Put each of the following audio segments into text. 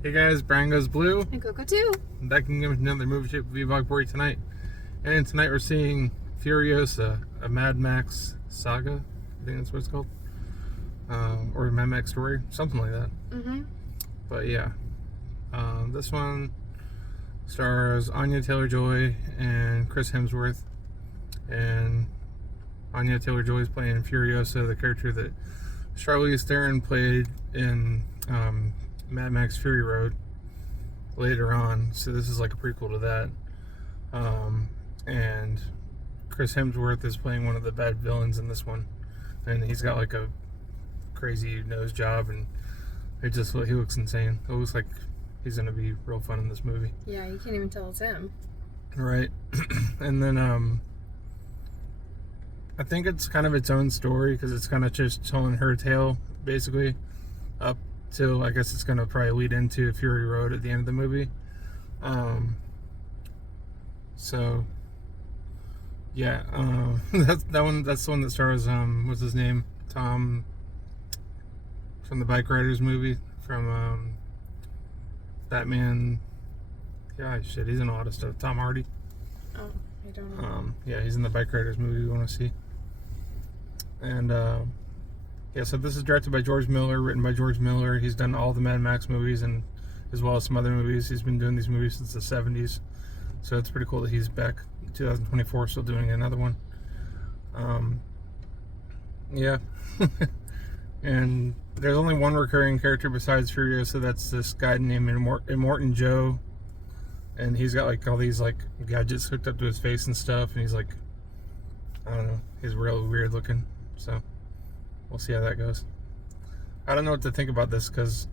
Hey guys, Brian Goes Blue. And Coco too. I'm back again with another movie vlog for you tonight. And tonight we're seeing Furiosa, a Mad Max Saga. I think that's what it's called. Or a Mad Max story, something like that. Mm-hmm. But yeah, this one stars Anya Taylor-Joy and Chris Hemsworth. And Anya Taylor-Joy is playing Furiosa, the character that Charlize Theron played in Mad Max Fury Road later on. So this is like a prequel to that. And Chris Hemsworth is playing one of the bad villains in this one. And he's got like a crazy nose job, and he looks insane. It looks like he's gonna be real fun in this movie. Yeah, you can't even tell it's him. Right. And then I think it's kind of its own story because it's kind of just telling her tale basically up till, I guess it's gonna probably lead into Fury Road at the end of the movie. So yeah, that's the one that stars what's his name, Tom, from the Bike Riders movie, from Batman. Yeah, shit, he's in a lot of stuff. Tom Hardy. Oh, I don't know. Yeah, he's in the Bike Riders movie we want to see. And yeah, so this is directed by George Miller, written by George Miller. He's done all the Mad Max movies, and as well as some other movies. He's been doing these movies since the 70s. So it's pretty cool that he's back in 2024 still doing another one. Yeah. And there's only one recurring character besides Furiosa. That's this guy named Immortan Joe. And he's got like all these like gadgets hooked up to his face and stuff. And he's like, I don't know, he's real weird looking. So we'll see how that goes. I don't know what to think about this because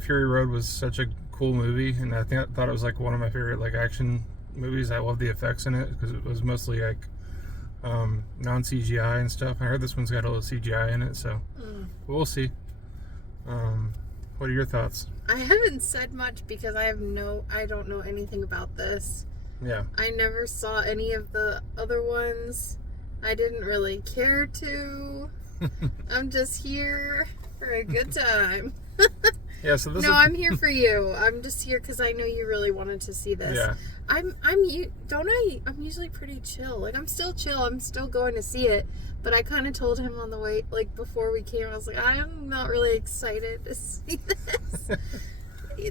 Fury Road was such a cool movie, and I thought it was like one of my favorite like action movies. I love the effects in it because it was mostly like non-CGI and stuff. I heard this one's got a little CGI in it, so we'll see. What are your thoughts? I haven't said much because I don't know anything about this. Yeah. I never saw any of the other ones. I didn't really care to. I'm just here for a good time. Yeah, so this I'm here for you. I'm just here because I know you really wanted to see this. Yeah. I'm usually pretty chill. Like, I'm still chill. I'm still going to see it. But I kind of told him on the way, like, before we came, I was like, I'm not really excited to see this.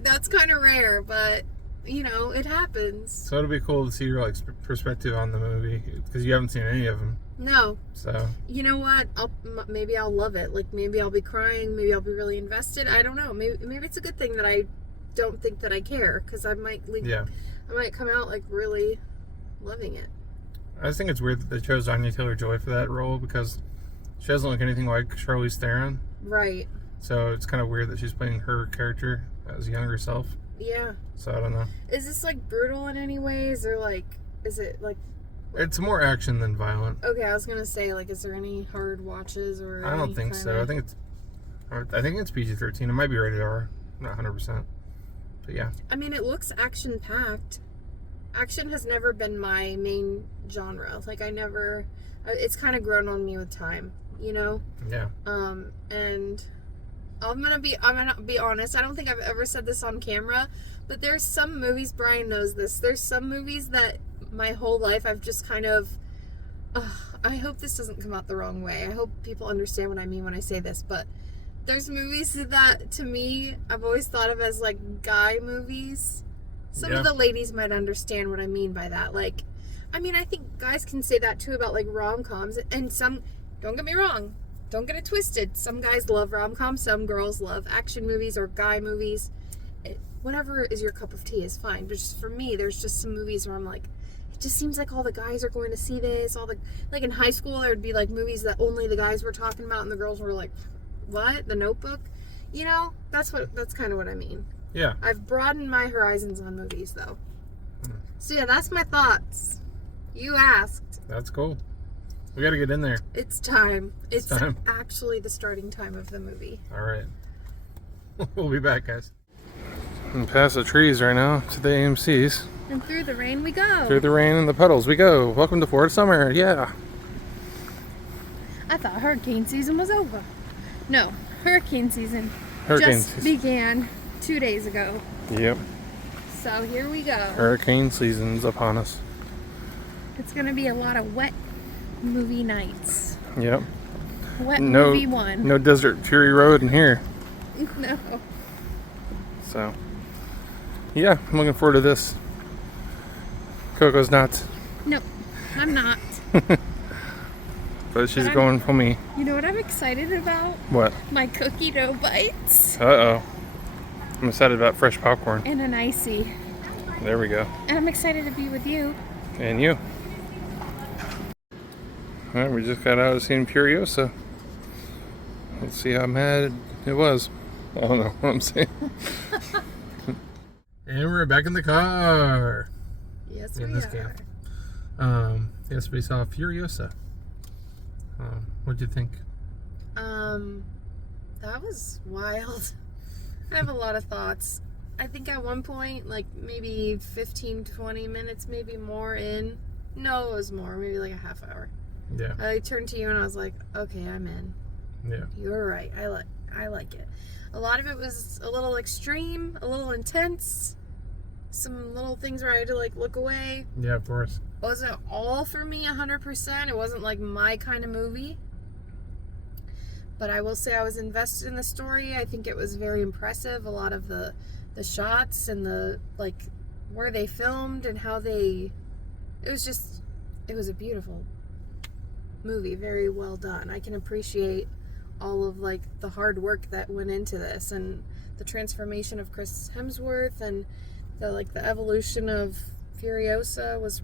That's kind of rare, but, you know, it happens. So it'll be cool to see your, like, perspective on the movie, because you haven't seen any of them. No. So. You know what? Maybe I'll love it. Like, maybe I'll be crying. Maybe I'll be really invested. I don't know. Maybe it's a good thing that I don't think that I care, because I might come out, like, really loving it. I just think it's weird that they chose Anya Taylor-Joy for that role because she doesn't look anything like Charlize Theron. Right. So it's kind of weird that she's playing her character as younger self. Yeah. So I don't know. Is this like brutal in any ways, or like, is it like? It's more action than violent. Okay, I was gonna say, like, is there any hard watches or? I don't think so. I think it's PG-13. It might be rated R. Not 100%. But yeah. I mean, it looks action-packed. Action has never been my main genre. Like, it's kind of grown on me with time, you know? Yeah. And I'm gonna be honest, I don't think I've ever said this on camera, but there's some movies, Brian knows this, there's some movies that my whole life I've just kind of, I hope this doesn't come out the wrong way. I hope people understand what I mean when I say this, but there's movies that, to me, I've always thought of as, like, guy movies. Some of the ladies might understand what I mean by that. Like, I mean, I think guys can say that too about, like, rom-coms. And some, don't get me wrong, don't get it twisted. Some guys love rom-coms, some girls love action movies or guy movies. Whatever is your cup of tea is fine. But just for me, there's just some movies where I'm like, it just seems like all the guys are going to see this. Like in high school, there would be, like, movies that only the guys were talking about, and the girls were like, what? The Notebook? You know? That's kind of what I mean. Yeah. I've broadened my horizons on movies, though. So, yeah, that's my thoughts. You asked. That's cool. We got to get in there. It's time. It's time. Actually the starting time of the movie. All right. We'll be back, guys. And past the trees right now to the AMC's. And through the rain we go. Through the rain and the puddles we go. Welcome to Florida summer. Yeah. I thought hurricane season was over. No, hurricane season Hurricane just season. began. 2 days ago. Yep. So here we go. Hurricane season's upon us. It's gonna be a lot of wet movie nights. Yep. Wet movie one. No Desert Fury Road in here. No. So, yeah, I'm looking forward to this. Coco's not. No, I'm not. But she's going for me. You know what I'm excited about? What? My cookie dough bites. Uh-oh. I'm excited about fresh popcorn. And an icy. There we go. And I'm excited to be with you. And you. Alright, we just got out of seeing Furiosa. Let's see how mad it was. I don't know what I'm saying. And we're back in the car. Yes, in we this are. camp. Yes, we saw Furiosa. What'd you think? That was wild. I have a lot of thoughts. I think at one point, like maybe 15, 20 minutes, maybe more in. No, it was more, maybe like a half hour. Yeah. I turned to you and I was like, okay, I'm in. Yeah. You're right. I like it. A lot of it was a little extreme, a little intense. Some little things where I had to like look away. Yeah, of course. It wasn't all for me 100%. It wasn't like my kind of movie. But I will say I was invested in the story. I think it was very impressive. A lot of the shots and the like where they filmed and how it was a beautiful movie, very well done. I can appreciate all of like the hard work that went into this and the transformation of Chris Hemsworth and the evolution of Furiosa was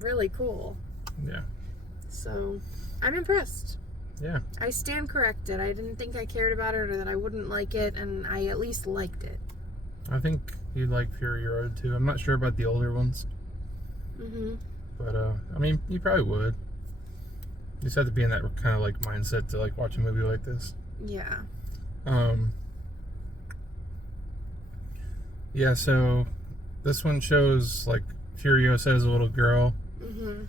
really cool. Yeah. So I'm impressed. Yeah. I stand corrected. I didn't think I cared about it or that I wouldn't like it, and I at least liked it. I think you'd like Fury Road too. I'm not sure about the older ones. But I mean, you probably would. You just have to be in that kind of like mindset to like watch a movie like this. Yeah. Yeah, so this one shows like Furiosa as a little girl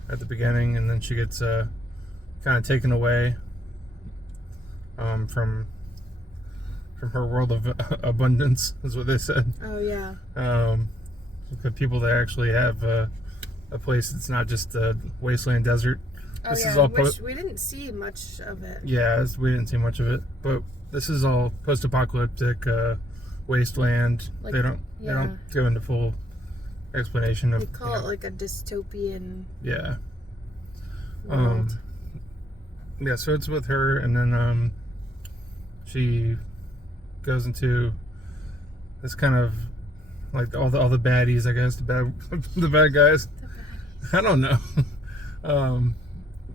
at the beginning, and then she gets kind of taken away from her world of abundance, is what they said. Oh yeah. The people that actually have a place that's not just a wasteland desert. Oh This yeah. is all We didn't see much of it. Yeah, we didn't see much of it, but this is all post-apocalyptic wasteland. Like, they don't go into full explanation of. They call it like a dystopian. Yeah. World. Yeah, so it's with her, and then she goes into this kind of like all the baddies, I guess, the bad guys. I don't know.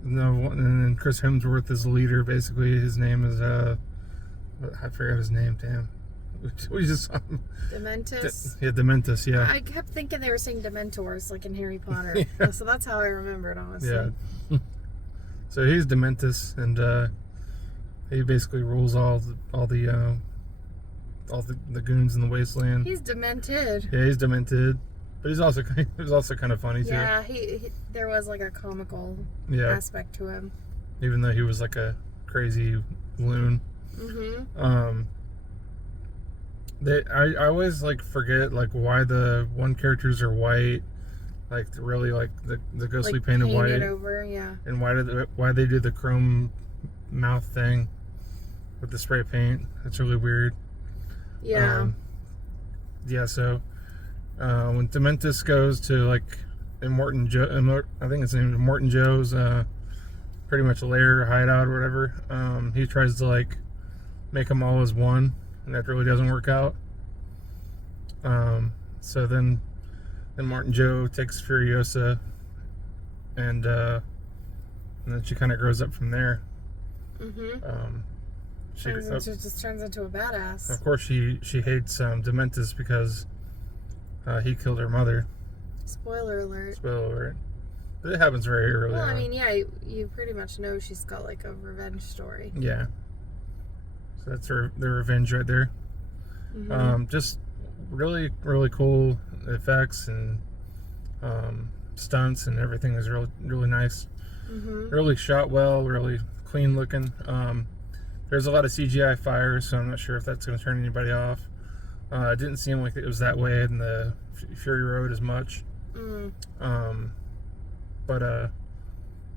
No, and then Chris Hemsworth is the leader. Basically, his name is I forgot his name. Damn, we just saw him. Dementus. Dementus. Yeah. I kept thinking they were saying Dementors, like in Harry Potter. Yeah. So that's how I remembered, honestly. Yeah. So he's Dementus, and he basically rules all the goons in the wasteland. He's demented. Yeah, he's demented, but he's also kind of funny too. Yeah, he there was like a comical aspect to him. Even though he was like a crazy loon. I always like forget like why the one characters are white, like really like the ghostly like painted white over, yeah. and why they do the chrome mouth thing with the spray paint. That's really weird. Yeah. So when Dementus goes to like Immortan Joe, I think his name is Immortan Joe's pretty much lair, hideout or whatever, he tries to like make them all as one, and that really doesn't work out. So then Martin Joe takes Furiosa, and then she kind of grows up from there. She just turns into a badass. Of course, she hates Dementus because he killed her mother. Spoiler alert. Spoiler alert. But it happens very early on. I mean, yeah, you pretty much know she's got like a revenge story. Yeah. So that's the revenge right there. Just really, really cool effects and stunts and everything is really, really nice. Really shot well, really clean looking. There's a lot of CGI fire, so I'm not sure if that's going to turn anybody off. It didn't seem like it was that way in the Fury Road as much. But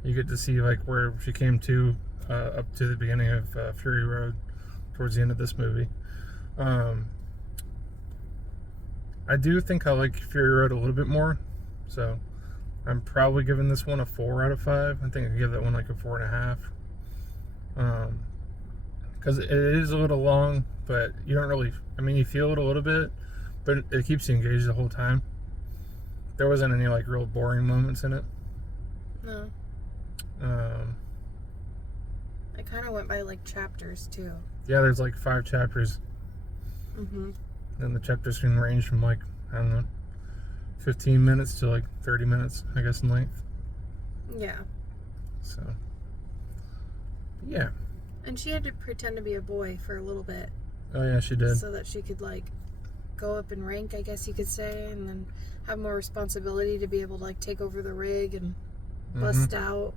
you get to see like where she came to up to the beginning of Fury Road towards the end of this movie. I do think I like Fury Road a little bit more, so I'm probably giving this one a 4 out of 5. I think I give that one like a 4.5. Because it is a little long, but you don't really, I mean, you feel it a little bit, but it keeps you engaged the whole time. There wasn't any like real boring moments in it. No. I kind of went by like chapters too. Yeah, there's like 5 chapters. And the chapters can range from like, I don't know, 15 minutes to like 30 minutes, I guess, in length. Yeah. So, yeah. And she had to pretend to be a boy for a little bit. Oh, yeah, she did. So that she could like go up in rank, I guess you could say, and then have more responsibility to be able to like take over the rig and bust out.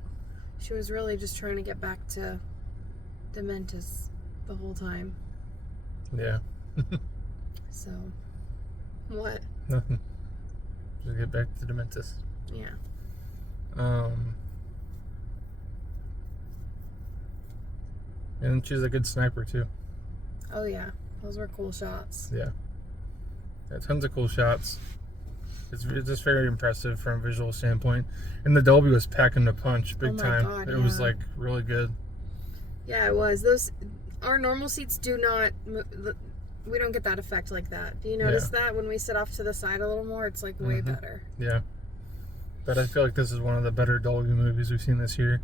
She was really just trying to get back to Dementus the whole time. Yeah. So, what? Nothing. Just get back to Dementus. Yeah. And she's a good sniper too. Oh yeah, those were cool shots. Yeah. Tons of cool shots. It's just very impressive from a visual standpoint. And the Dolby was packing the punch big time. God, it was like really good. Yeah, it was. Our normal seats do not. We don't get that effect like that. Do you notice that when we sit off to the side a little more, it's like way better. Yeah. But I feel like this is one of the better Dolby movies we've seen this year.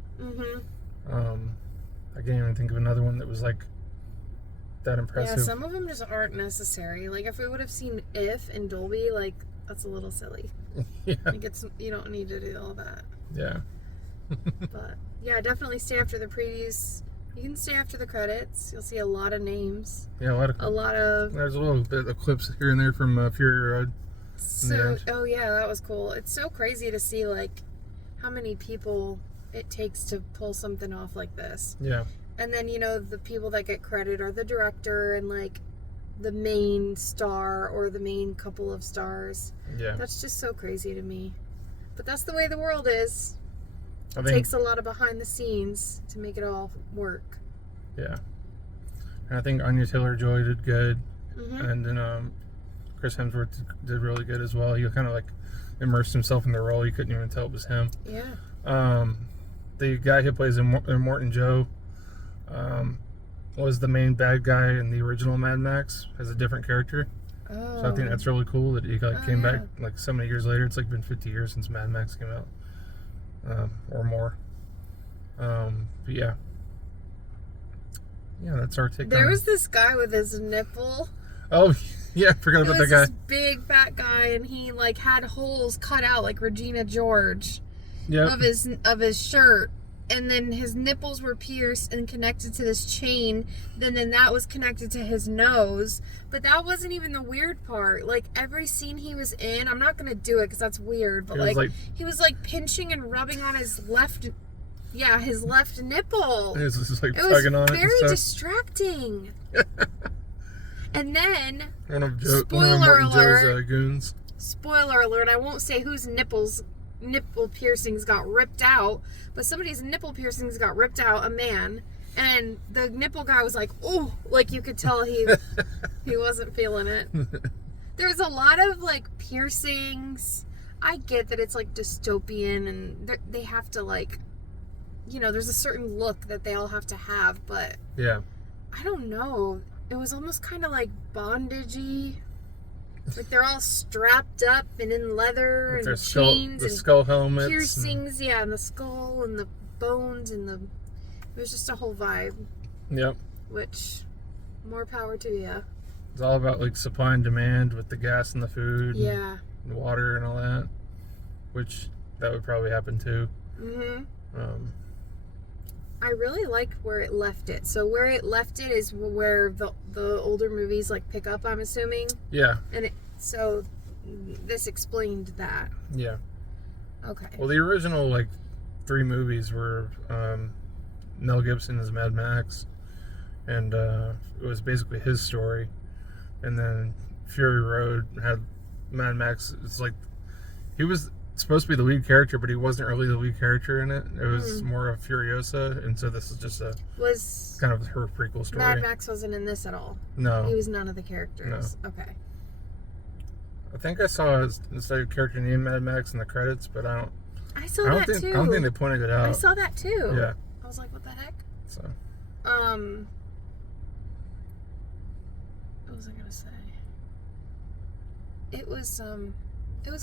I can't even think of another one that was like that impressive. Yeah, some of them just aren't necessary. Like if we would have seen If in Dolby, like that's a little silly. Yeah. Like you don't need to do all that. Yeah. But yeah, definitely stay after the previews. You can stay after the credits. You'll see a lot of names. Yeah, a lot of. There's a little bit of clips here and there from Fury Road. So, oh yeah, that was cool. It's so crazy to see like how many people it takes to pull something off like this. Yeah. And then the people that get credit are the director and like the main star or the main couple of stars. Yeah. That's just so crazy to me. But that's the way the world is. It takes a lot of behind the scenes to make it all work. Yeah. And I think Anya Taylor-Joy did good. And then Chris Hemsworth did really good as well. He kind of like immersed himself in the role. You couldn't even tell it was him. Yeah. The guy who plays Immortan Joe was the main bad guy in the original Mad Max as a different character. Oh. So I think that's really cool that he came back like so many years later. It's like been 50 years since Mad Max came out. Or more. But yeah. Yeah, that's our take. There was this guy with his nipple. Oh, yeah, I forgot about that guy. This big fat guy, and he like had holes cut out like Regina George of his shirt, and then his nipples were pierced and connected to this chain. Then that was connected to his nose. But that wasn't even the weird part. Like every scene he was in, I'm not gonna do it because that's weird. But he was like pinching and rubbing on his left. Yeah, his left nipple. It was just like tugging on it. It was very distracting. And then, one of spoiler alert, Joe's goons. Spoiler alert, I won't say whose nipple piercings got ripped out, but somebody's nipple piercings got ripped out, a man, and the nipple guy was like, oh, like you could tell he wasn't feeling it. There's a lot of like piercings. I get that it's like dystopian and they have to like, there's a certain look that they all have to have, but yeah, I don't know. It was almost kind of like bondage-y. Like they're all strapped up and in leather and chains and skull helmets, piercings, and the skull and the bones and it was just a whole vibe. Yep. Which, more power to you. It's all about like supply and demand with the gas and the food, and the water and all that. Which that would probably happen too. I really liked where it left it. So where it left it is where the older movies like pick up, I'm assuming. Yeah. And so this explained that. Yeah. Okay. Well, the original like 3 movies were Mel Gibson as Mad Max, and it was basically his story. And then Fury Road had Mad Max. It's like he was supposed to be the lead character, but he wasn't really the lead character in it. It was more of Furiosa, and so this is just a kind of her prequel story. Mad Max wasn't in this at all. No, he was none of the characters. No. Okay. I think I saw his character named Mad Max in the credits, but I saw that too. I don't think they pointed it out. I saw that too. Yeah. I was like, what the heck? So. What was I gonna say? It was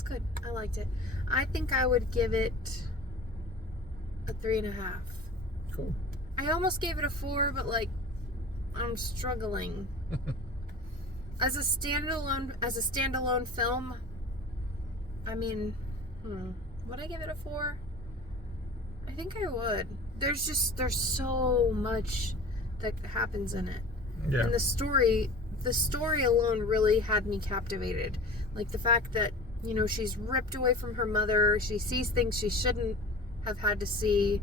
good. I liked it. I think I would give it a 3.5. Cool. I almost gave it a 4, but like, I'm struggling. As a standalone film, I mean, would I give it a 4? I think I would. There's so much that happens in it. Yeah. And the story alone really had me captivated. Like the fact that, you know, she's ripped away from her mother, she sees things she shouldn't have had to see.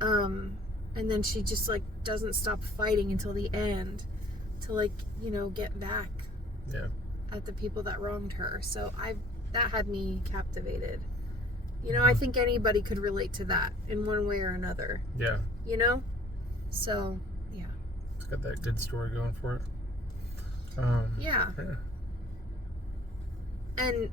And then she just like doesn't stop fighting until the end to, like, you know, get back at the people that wronged her. So that had me captivated. You know, I think anybody could relate to that in one way or another. Yeah. You know? So, yeah. It's got that good story going for it. Yeah. And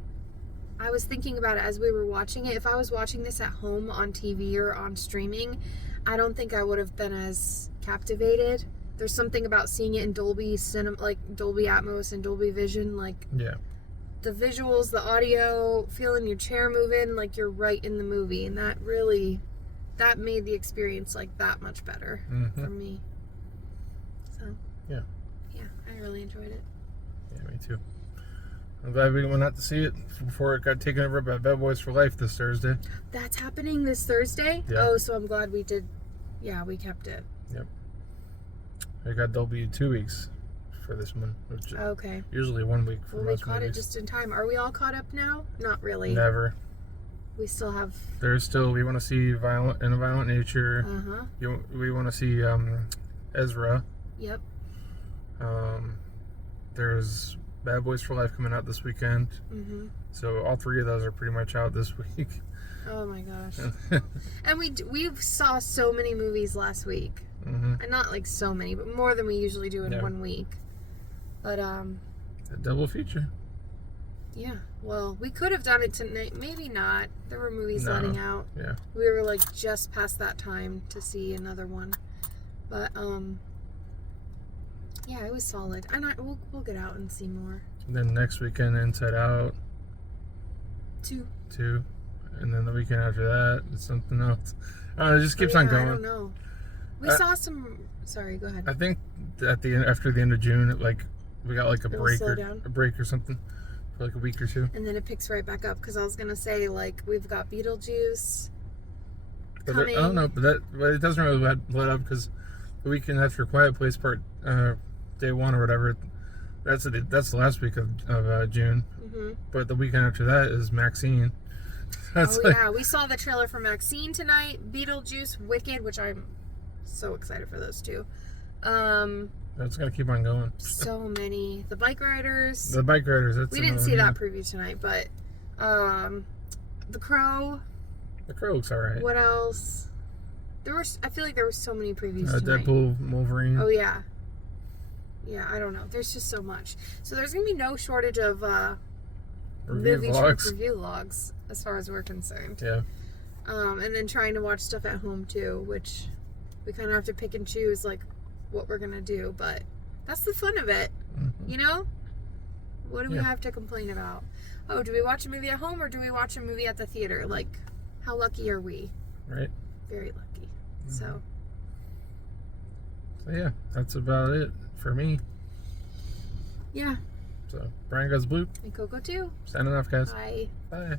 I was thinking about it as we were watching it. If I was watching this at home on TV or on streaming, I don't think I would have been as captivated. There's something about seeing it in Dolby Cinema, like Dolby Atmos and Dolby Vision, like the visuals, the audio, feeling your chair moving, like you're right in the movie, and that made the experience like that much better for me. So yeah, I really enjoyed it. Yeah, me too. I'm glad we went out to see it before it got taken over by Bad Boys for Life this Thursday. That's happening this Thursday? Yeah. Oh, so I'm glad we did. Yeah, we kept it. Yep. I got Dolby 2 weeks for this one. Which okay. Usually 1 week for most we caught movies. it just in time. Are we all caught up now? Not really. Never. We still have... We want to see Violent Nature. We want to see Ezra. Yep. There's Bad Boys for Life coming out this weekend. So all 3 of those are pretty much out this week. Oh my gosh. And we saw so many movies last week. And not like so many, but more than we usually do in 1 week. But a double feature. Yeah. Well, we could have done it tonight. Maybe not. There were movies letting out. Yeah. We were like just past that time to see another one. But yeah, it was solid. And we'll get out and see more. And then next weekend, Inside Out. 2. And then the weekend after that, it's something else. It just keeps on going. I don't know. We saw some. Sorry, go ahead. I think after the end of June, we got like a break or something for like a week or 2. And then it picks right back up because I was gonna say like we've got Beetlejuice coming. I don't know, but it doesn't really let up because the weekend after Quiet Place Part Day 1 or whatever, that's the last week of June. But the weekend after that is Maxine. Yeah, we saw the trailer for Maxine tonight. Beetlejuice, Wicked, which I'm so excited for those 2. That's gonna keep on going. So many. The Bike Riders. We didn't see that preview tonight, but The Crow. The Crow looks alright. What else? I feel like there were so many previews tonight. Deadpool, Wolverine. Oh yeah. Yeah, I don't know. There's just so much. So there's gonna be no shortage of review logs as far as we're concerned. Yeah. And then trying to watch stuff at home too, which we kind of have to pick and choose like what we're gonna do, but that's the fun of it. You know? What do we have to complain about? Oh, do we watch a movie at home or do we watch a movie at the theater? Like, how lucky are we? Right. Very lucky. So yeah, that's about it for me. Yeah. So, Brian Goes Blue. And Coco too. Signing off, guys. Bye. Bye.